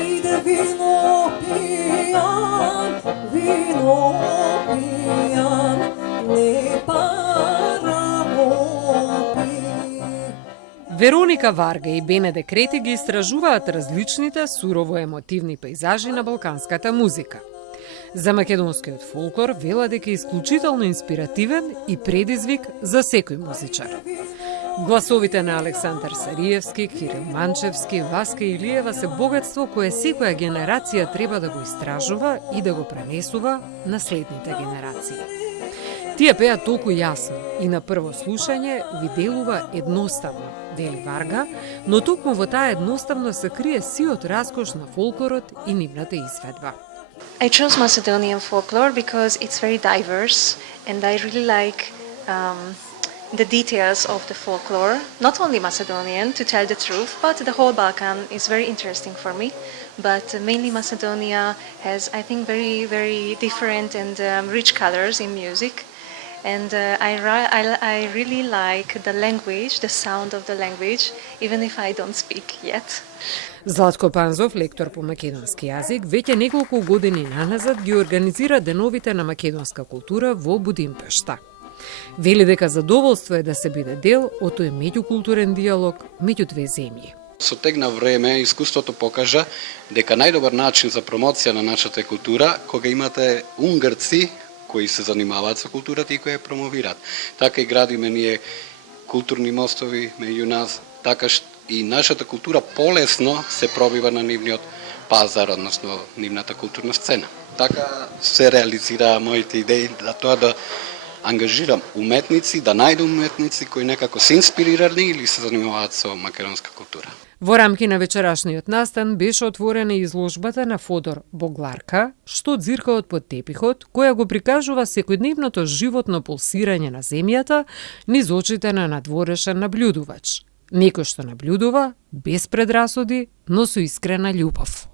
ајде вино пијан, не парамо пи. Вероника Варга и Бенеде Крети ги истражуваат различните сурово емотивни пејзажи на балканската музика. За македонскиот фолклор велат дека е исклучително инспиративен и предизвик за секој музичар. Гласовите на Александар Сариевски, Кирил Манчевски, Васка Илиева се богатство кое секоја генерација треба да го истражува и да го пренесува на следните генерации. Тие пеат толку јасно и на прво слушање ви делува едноставно, вели Варга, но токму во таа едноставно се крие сиот раскош на фолклорот и нивната изведба. I chose Macedonian folklore because it's very diverse and I really like the details of the folklore. Not only Macedonian, to tell the truth, but the whole Balkan is very interesting for me. But mainly Macedonia has, I think, very, very different and rich colors in music. And I really like the language, the sound of the language, even if I don't speak yet. Златко Панзов, лектор по македонски јазик, веќе неколку години наназад ги организира деновите на македонска култура во Будимпешта. Вели дека задоволство е да се биде дел од тој меѓукултурен диалог меѓу две земји. Со тек на време искуството покажа дека најдобар начин за промоција на нашата култура кога имате унгарци кои се занимаваат со културата и кои ја промовираат. Така и градиме ние културни мостови меѓу нас, така и нашата култура полесно се пробива на нивниот пазар, односно нивната културна сцена. Така се реализираа моите идеи за тоа да ангажирам уметници, да најдам уметници кои некако се инспирирани или се занимаваат со македонска култура. Во рамки на вечерашниот настан беше отворена изложбата на Фодор Богларка, што дзирка од под тепихот, која го прикажува секојдневното животно пулсирање на земјата низ очите на надворешен наблюдувач. Некој што наблюдува без предрасуди, но со искрена љубов.